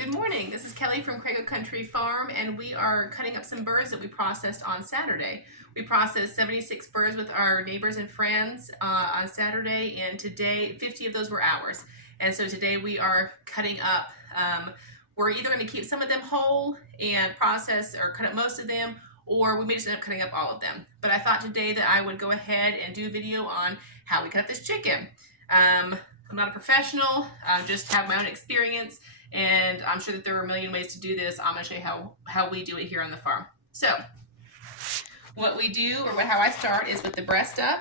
Good morning. This is Kelly from Crago Country Farm, and we are cutting up some birds that we processed on Saturday. We processed 76 birds with our neighbors and friends on Saturday, and today 50 of those were ours. And so today we are cutting up. We're either going to keep some of them whole and process or cut up most of them, or we may just end up cutting up all of them. But I thought today that I would go ahead and do a video on how we cut up this chicken. I'm not a professional, I just have my own experience, and I'm sure that there are a million ways to do this. I'm going to show you how we do it here on the farm. So what we do, or how I start, is with the breast up,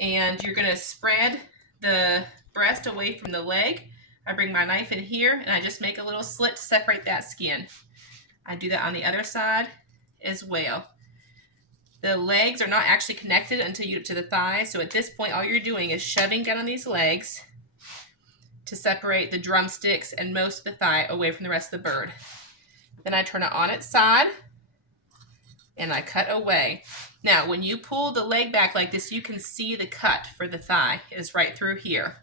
and you're going to spread the breast away from the leg. I bring my knife in here and I just make a little slit to separate that skin. I do that on the other side as well. The legs are not actually connected until you get to the thigh, so at this point all you're doing is shoving down on these legs to separate the drumsticks and most of the thigh away from the rest of the bird. Then I turn it on its side and I cut away. Now when you pull the leg back like this, you can see the cut for the thigh is right through here.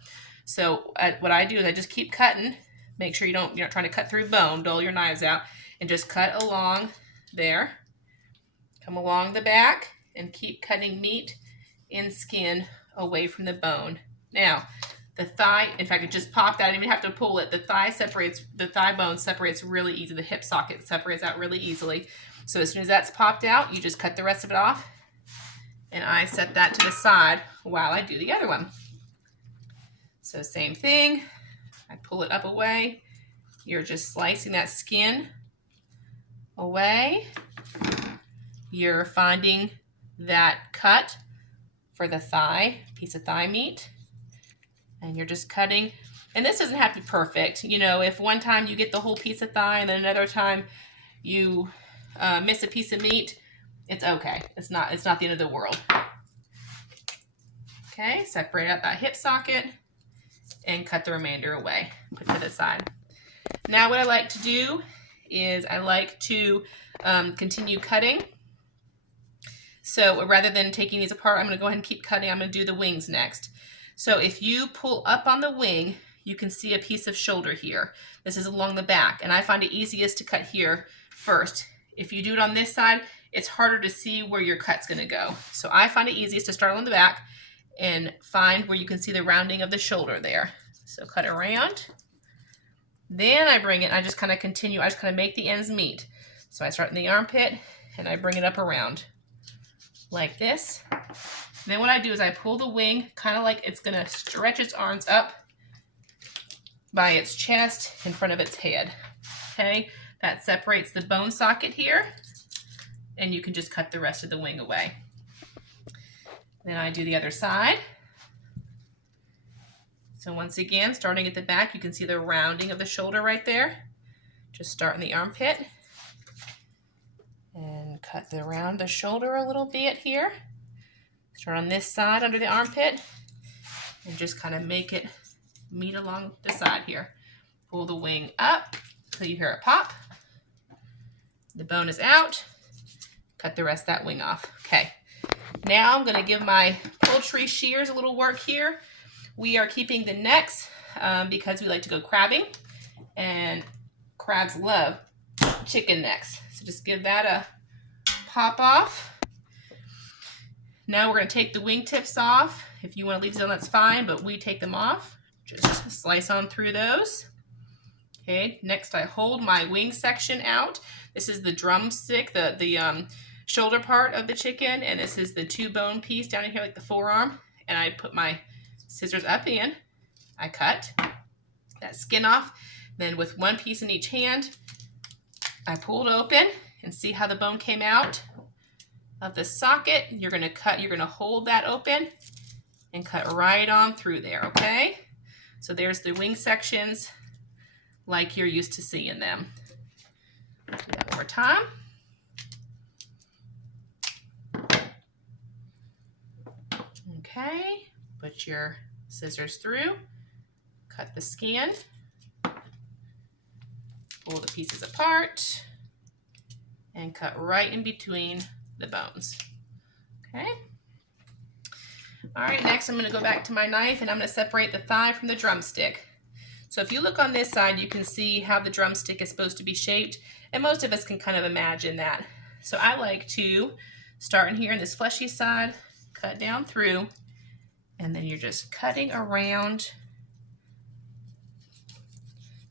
So what I do is I just keep cutting. Make sure you're not trying to cut through bone, dull your knives out, and just cut along there. Come along the back and keep cutting meat and skin away from the bone. Now, the thigh, in fact, it just popped out. I didn't even have to pull it. The thigh bone separates really easy. The hip socket separates out really easily. So as soon as that's popped out, you just cut the rest of it off. And I set that to the side while I do the other one. So same thing. I pull it up away. You're just slicing that skin away. You're finding that cut for the thigh, piece of thigh meat, and you're just cutting. And this doesn't have to be perfect. You know, if one time you get the whole piece of thigh and then another time you miss a piece of meat, it's okay. It's not the end of the world. Okay, separate out that hip socket and cut the remainder away. Put to the side. Now what I like to do is I like to continue cutting. So rather than taking these apart, I'm going to go ahead and keep cutting. I'm going to do the wings next. So if you pull up on the wing, you can see a piece of shoulder here. This is along the back, and I find it easiest to cut here first. If you do it on this side, it's harder to see where your cut's going to go. So I find it easiest to start on the back and find where you can see the rounding of the shoulder there. So cut around. Then I bring it, and I just kind of continue. I just kind of make the ends meet. So I start in the armpit, and I bring it up around like this. And then what I do is I pull the wing, kind of like it's going to stretch its arms up by its chest in front of its head. Okay, that separates the bone socket here, and you can just cut the rest of the wing away. Then I do the other side. So once again, starting at the back, you can see the rounding of the shoulder right there. Just start in the armpit and cut around the shoulder a little bit here. Start on this side under the armpit and just kind of make it meet along the side here. Pull the wing up until you hear it pop. The bone is out. Cut the rest of that wing off. Okay, now I'm going to give my poultry shears a little work here. We are keeping the necks because we like to go crabbing, and crabs love chicken necks. So just give that a pop off. Now we're going to take the wing tips off. If you want to leave them, that's fine, but we take them off. Just slice on through those. Okay, next I hold my wing section out. This is the drumstick, the shoulder part of the chicken, and this is the two bone piece down in here, like the forearm. And I put my scissors up in. I cut that skin off. Then with one piece in each hand, I pull it open and see how the bone came out of the socket. You're going to cut, you're going to hold that open and cut right on through there, okay? So there's the wing sections like you're used to seeing them. Do that one more time. Okay, put your scissors through, cut the skin, pull the pieces apart, and cut right in between the bones. Okay. All right, next I'm going to go back to my knife and I'm going to separate the thigh from the drumstick. So if you look on this side, you can see how the drumstick is supposed to be shaped, and most of us can kind of imagine that. So I like to start in here in this fleshy side, cut down through, and then you're just cutting around.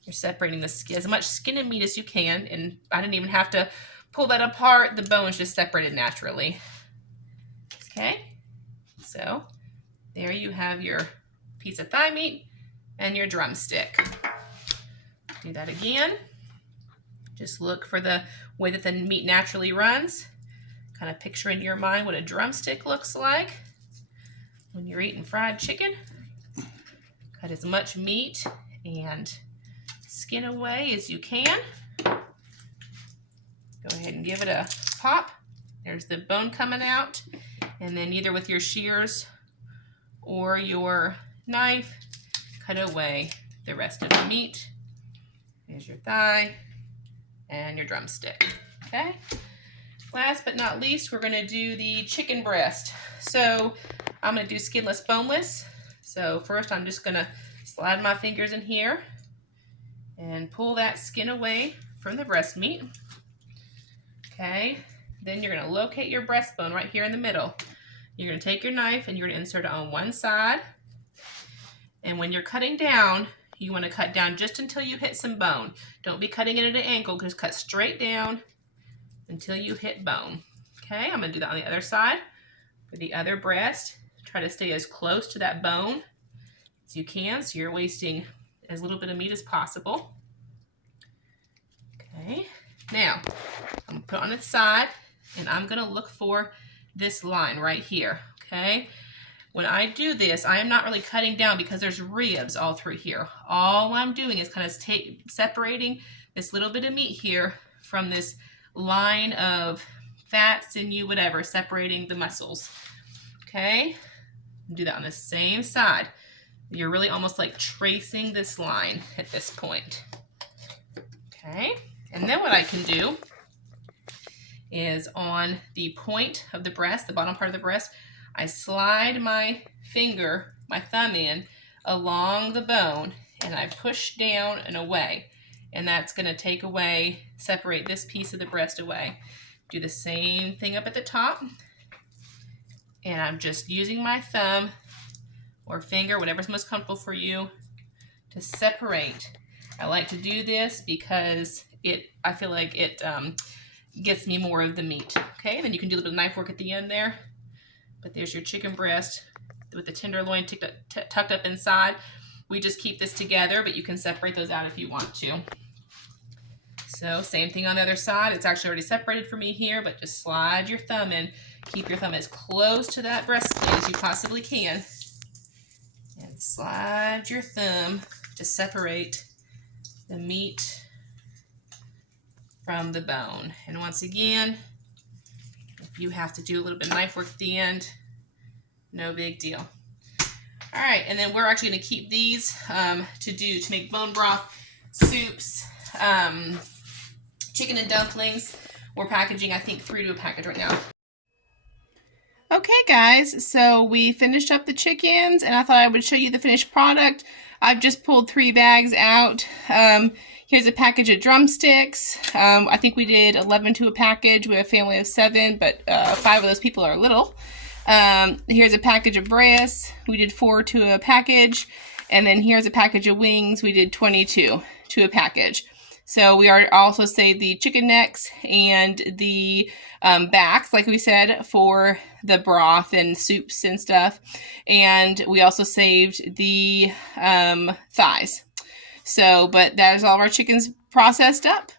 You're separating the skin, as much skin and meat as you can, and I didn't even have to pull that apart. The bone's just separated naturally. Okay, so there you have your piece of thigh meat and your drumstick. Do that again. Just look for the way that the meat naturally runs. Kind of picture in your mind what a drumstick looks like when you're eating fried chicken. Cut as much meat and skin away as you can. Go ahead and give it a pop. There's the bone coming out, and then either with your shears or your knife, cut away the rest of the meat. There's your thigh and your drumstick. Okay. Last but not least, we're going to do the chicken breast. So I'm going to do skinless, boneless. So first I'm just going to slide my fingers in here and pull that skin away from the breast meat. Okay, then you're going to locate your breastbone right here in the middle. You're going to take your knife and you're going to insert it on one side. And when you're cutting down, you want to cut down just until you hit some bone. Don't be cutting it at an angle, just cut straight down until you hit bone. Okay, I'm going to do that on the other side. For the other breast, try to stay as close to that bone as you can, so you're wasting as little bit of meat as possible. Okay, now I'm going to put it on its side, and I'm going to look for this line right here. Okay, when I do this, I am not really cutting down because there's ribs all through here. All I'm doing is kind of separating this little bit of meat here from this line of fat, sinew, whatever, separating the muscles. Okay, do that on the same side. You're really almost like tracing this line at this point. Okay, and then what I can do is on the point of the breast, the bottom part of the breast, I slide my finger, my thumb in along the bone, and I push down and away. And that's going to take away, separate this piece of the breast away. Do the same thing up at the top. And I'm just using my thumb or finger, whatever's most comfortable for you, to separate. I like to do this because I feel like it gets me more of the meat. Okay, then you can do a little bit of knife work at the end there. But there's your chicken breast with the tenderloin tucked up inside. We just keep this together, but you can separate those out if you want to. So same thing on the other side. It's actually already separated for me here, but just slide your thumb in. Keep your thumb as close to that breastplate as you possibly can. And slide your thumb to separate the meat from the bone. And once again, if you have to do a little bit of knife work at the end, no big deal. All right, and then we're actually going to keep these to make bone broth, soups, chicken and dumplings. We're packaging, I think, 3 to a package right now. Okay, guys, so we finished up the chickens, and I thought I would show you the finished product. I've just pulled 3 bags out. Here's a package of drumsticks. I think we did 11 to a package. We have a family of 7, but 5 of those people are little. Here's a package of breasts. We did 4 to a package. And then here's a package of wings. We did 22 to a package. So we are also saved the chicken necks and the backs, like we said, for the broth and soups and stuff. And we also saved the thighs. So, but that is all of our chickens processed up.